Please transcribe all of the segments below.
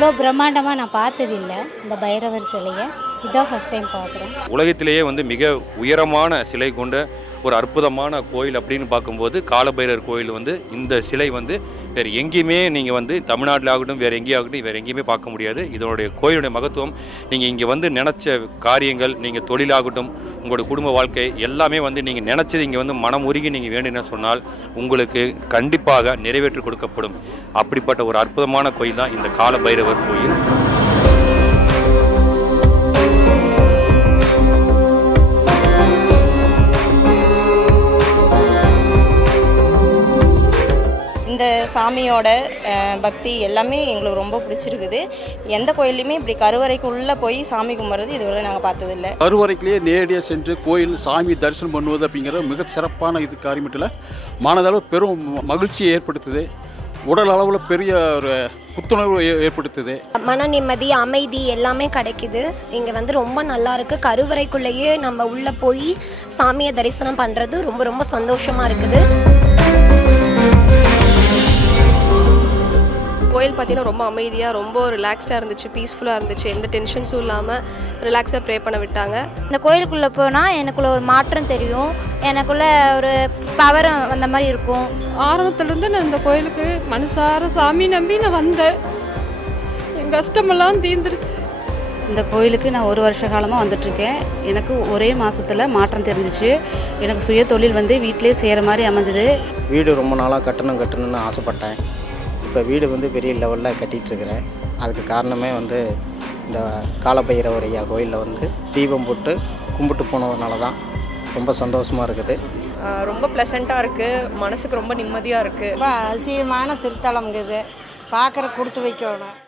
இவ்வளோ பிரம்மாண்டமாக நான் பார்த்ததில்லை இந்த பைரவர் சிலையை. இதான் ஃபஸ்ட் டைம் பார்க்குறேன். உலகத்திலேயே மிக உயரமான சிலை கொண்ட ஒரு அற்புதமான கோயில் அப்படின்னு பார்க்கும்போது காலபைரவர் கோயில் இந்த சிலை வேறு எங்கேயுமே நீங்கள் தமிழ்நாட்டில் ஆகட்டும் வேறு எங்கேயாகட்டும் வேறு எங்கேயுமே பார்க்க முடியாது. இதனுடைய கோயிலுடைய மகத்துவம் நீங்கள் இங்கே நினச்ச காரியங்கள், நீங்கள் தொழிலாகட்டும் உங்களோட குடும்ப வாழ்க்கை எல்லாமே நீங்கள் நினச்சது இங்கே மனம் உருகி நீங்கள் வேண்டும்னு சொன்னால் உங்களுக்கு கண்டிப்பாக நிறைவேற்றி கொடுக்கப்படும். அப்படிப்பட்ட ஒரு அற்புதமான கோயில் தான் இந்த காலபைரவர் கோயில். இந்த சாமியோட பக்தி எல்லாமே எங்களுக்கு ரொம்ப பிடிச்சிருக்குது. எந்த கோயிலையுமே இப்படி கருவறைக்கு உள்ளே போய் சாமி கும்பிட்றது இதுவரை நாங்கள் பார்த்ததில்லை. கருவறைக்குள்ளேயே நேரடியாக சென்று கோயில் சாமி தரிசனம் பண்ணுவது அப்படிங்கிற மிக சிறப்பான இது காரியமட்டில் மனதளவு பெரும் மகிழ்ச்சியை ஏற்படுத்துது. உடல் அளவில் பெரிய ஒரு புத்துணர்வு ஏற்படுத்துது. மன நிம்மதி, அமைதி எல்லாமே கிடைக்குது. இங்கே ரொம்ப நல்லா இருக்குது. கருவறைக்குள்ளேயே நம்ம உள்ளே போய் சாமியை தரிசனம் பண்ணுறது ரொம்ப ரொம்ப சந்தோஷமாக இருக்குது. கோயில் பார்த்தீங்கன்னா ரொம்ப அமைதியாக, ரொம்ப ரிலாக்ஸ்டாக இருந்துச்சு, பீஸ்ஃபுல்லாக இருந்துச்சு. எந்த டென்ஷன்ஸும் இல்லாமல் ரிலாக்ஸாக ப்ரே பண்ண விட்டாங்க. இந்த கோயிலுக்குள்ளே போனால் எனக்குள்ள ஒரு மாற்றம் தெரியும், எனக்குள்ள ஒரு பவர் அந்த மாதிரி இருக்கும். ஆரம்பத்துலேருந்து நான் இந்த கோயிலுக்கு மனசார சாமி நம்பி நான் வந்தேன். என் கஷ்டமெல்லாம் தீர்ந்துருச்சு. இந்த கோயிலுக்கு நான் 1 வருஷ காலமாக வந்துட்டுருக்கேன். எனக்கு ஒரே மாதத்தில் மாற்றம் தெரிஞ்சிச்சு. எனக்கு சுய தொழில் வீட்டிலே செய்கிற மாதிரி அமைஞ்சது. வீடு ரொம்ப நாளாக கட்டணும்னு ஆசைப்பட்டேன். இப்போ வீடு பெரிய லெவலில் கட்டிகிட்ருக்கிறேன். அதுக்கு காரணமே இந்த காலபைரவர் ஐயா கோயிலில் தீபம் போட்டு கும்பிட்டு போனதுனால தான். ரொம்ப சந்தோஷமாக இருக்குது. ரொம்ப ப்ளசண்ட்டாக இருக்குது. மனசுக்கு ரொம்ப நிம்மதியாக இருக்குது. ரொம்ப அதிசயமான திருத்தலம் இது. பார்க்குற கொடுத்து வைக்கணும்.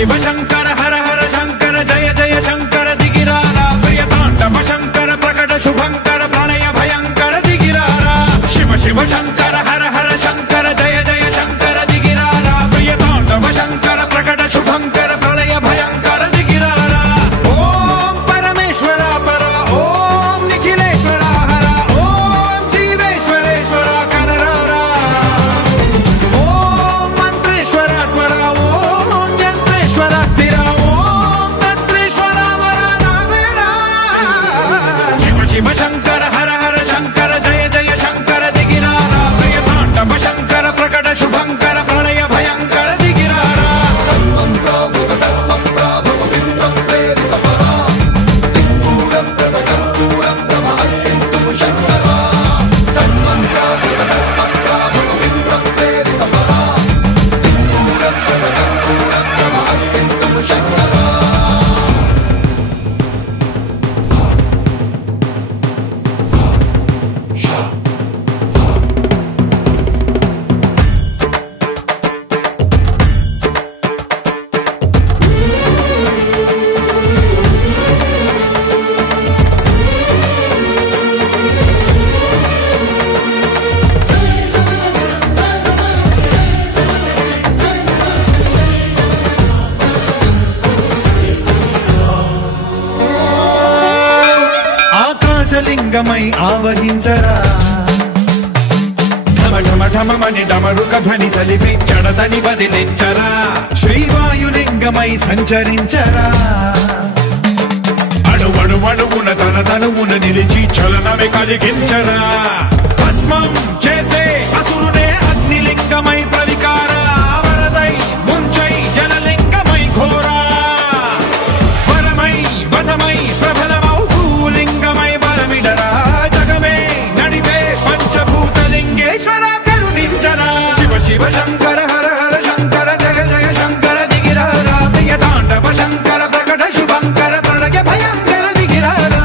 शिव शंकर हर हर शंकर जय जय शंकर दिगिरारा प्रिय तांडव शंकर प्रकट शुभंकर प्रणय भयंकर दिगिरारा शिव शिव शंकर हर हर शंकर जय जय शंकर दिगिरारा प्रिय तांडव शंकर प्रकट शुभंकर प्रणय भयंकर दिगिरारा ओम परमेश्वरा परा ओम निखिलेश्वरा हरा ओम जीवेश्वरेश्वरा कररारा ओम मंत्रेश्वरा स्वरा ओम यंत्रेश्वरा स्थिरा ओम तंत्रेश्वरा वरा नामेरा शिव शिव शंकर हर हर शंकर जय जय शंकर दिगिरारा प्रिय तांडव शंकर प्रकट शुभंकर प्रणय भयंकर दिगिरारा सर्वं प्राभुत धर्मं प्राभव विन्द्रं प्रेरित परा दिक्पूरं प्रदकर्पूरं प्रभार्पिन्तुं शंकरा सर्वं प्राभुत धर्मं प्राभव विन्द्रं प्रेरित परा दिक्पूरं प्रदकर्पूरं प्रभार्पिन्तुं शंकरा ఆకాశలింగమై ఆవహించరా ఢమ ఢమ ఢమమని డమరుక ధ్వని సలిపి జడదని వదిలించరా శ్రీవాయులింగమై సంచరించరా అణువణువున తన తనువున నిలిచి చలనమే కలిగించరా భస్మం చేసే అసురునే అగ్నిలింగమై ప్రవికార వరదై ముంచై జలలింగమై ఘోరా వరమై వసమై ప్రబలమౌ భూలింగమై బలమిడరా జగమే నడిపే పంచభూతలింగేశ్వర కరుణించరా శివ శివ శంకర హర హర శంకర జయ జయ శంకర దిగిరారా ప్రియ తాండవ శంకర ప్రకట శుభంకర ప్రళయ భయంకర దిగిరారా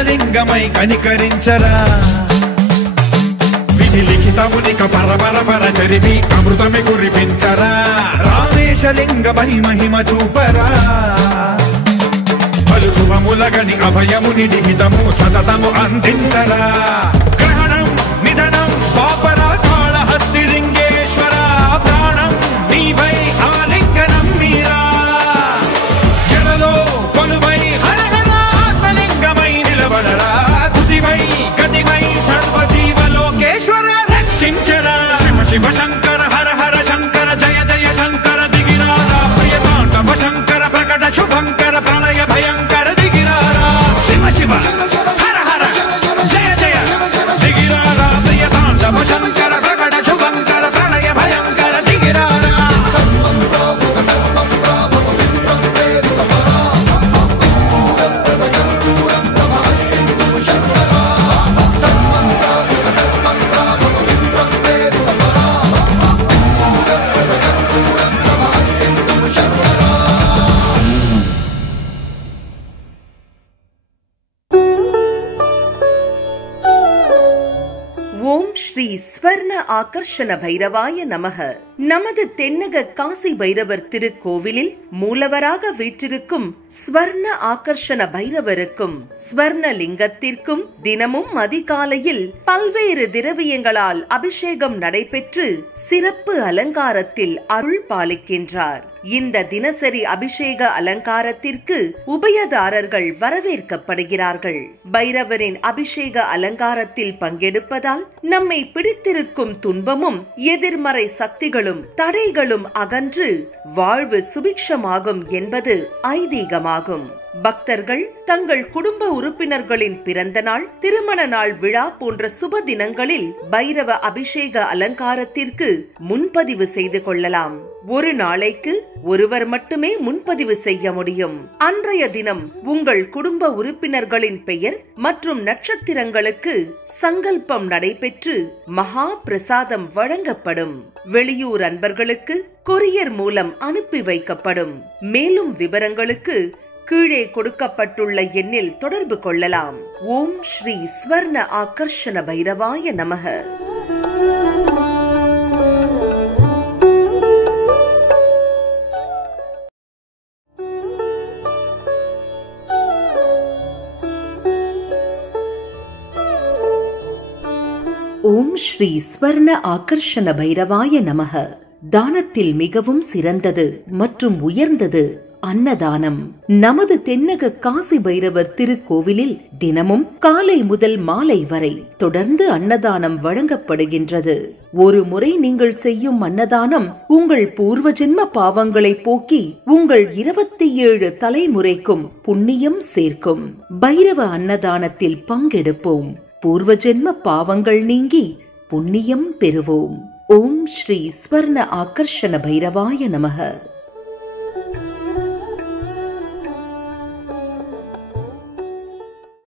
శివలింగమై కనికరించరా విధి లిఖితమునిక పరపర జరిపి అమృతమి కురిపించరా రామేశలింగమై మహిమ చూపరా పలు శుభములగని అభయముని నిహితము సతతము అందించరా గ్రహణం నిధనం పాపరా కాళహస్తి లింగేశ్వర ప్రాణం నీవై ఆలింగనం మీరా జలలో కొలువై హర హర ఆత్మలింగమై నిలబడరా తుదివై గతివై సర్వజీవలోకేశ్వర రక్షించరా శివ శివ శంకర హర హర శంకర జయ జయ శంకర దిగిరారా ప్రియతాండవ శంకర ప్రకట శుభంకర ప్రళయ భయంకర దిగిరారా శివ శివ హర హర జయ జయ దిగిరారా ప్రియతాండవ శంకర ప్రకట శుభంకర ప్రళయ భయంకర దిగిరారా ஓம் ஸ்ரீ ஸ்வர்ண ஆகர்ஷண பைரவாய நமக. நமது தென்னக காசி பைரவர் திருக்கோவிலில் மூலவராக வீற்றிருக்கும் ஸ்வர்ண ஆகர்ஷண பைரவருக்கும் ஸ்வர்ண லிங்கத்திற்கும் தினமும் அதிகாலையில் பல்வேறு திரவியங்களால் அபிஷேகம் நடைபெற்று சிறப்பு அலங்காரத்தில் அருள் பாலிக்கின்றார். இந்த தினசரி அபிஷேக அலங்காரத்திற்கு உபயதாரர்கள் வரவேற்கப்படுகிறார்கள். பைரவரின் அபிஷேக அலங்காரத்தில் பங்கெடுப்பதால் நம்மை பிடித்திருக்கும் துன்பமும் எதிர்மறை சக்திகளும் தடைகளும் அகன்று வாழ்வு சுபிக்ஷமாகும் என்பது ஐதீகமாகும். பக்தர்கள் தங்கள் குடும்ப உறுப்பினர்களின் பிறந்த நாள், திருமண நாள் விழா போன்ற சுப தினங்களில் பைரவ அபிஷேக அலங்காரத்திற்கு முன்பதிவு செய்து கொள்ளலாம். ஒரு நாளைக்கு ஒருவர் மட்டுமே முன்பதிவு செய்ய முடியும். அன்றைய தினம் உங்கள் குடும்ப உறுப்பினர்களின் பெயர் மற்றும் நட்சத்திரங்களுக்கு சங்கல்பம் நடைபெற்று மகா பிரசாதம் வழங்கப்படும். வெளியூர் அன்பர்களுக்கு கொரியர் மூலம் அனுப்பி வைக்கப்படும். மேலும் விவரங்களுக்கு கீழே கொடுக்கப்பட்டுள்ள எண்ணில் தொடர்பு கொள்ளலாம். ஓம் ஸ்ரீ ஸ்வர்ண ஆகர்ஷண பைரவாய நமக. ஓம் ஸ்ரீ ஸ்வர்ண ஆகர்ஷண பைரவாய நமக. தானத்தில் மிகவும் சிறந்தது மற்றும் உயர்ந்தது அன்னதானம். நமது தென்னக காசி பைரவர் திருக்கோவிலில் தினமும் காலை முதல் மாலை வரை தொடர்ந்து அன்னதானம் வழங்கப்படுகின்றது. ஒரு முறை நீங்கள் செய்யும் அன்னதானம் உங்கள் பூர்வ ஜென்ம பாவங்களை போக்கி உங்கள் 27 தலைமுறைக்கும் புண்ணியம் சேர்க்கும். பைரவ அன்னதானத்தில் பங்கெடுப்போம். பூர்வ ஜென்ம பாவங்கள் நீங்கி புண்ணியம் பெறுவோம். ஓம் ஸ்ரீ ஸ்வர்ண ஆகர்ஷண பைரவாய நமக.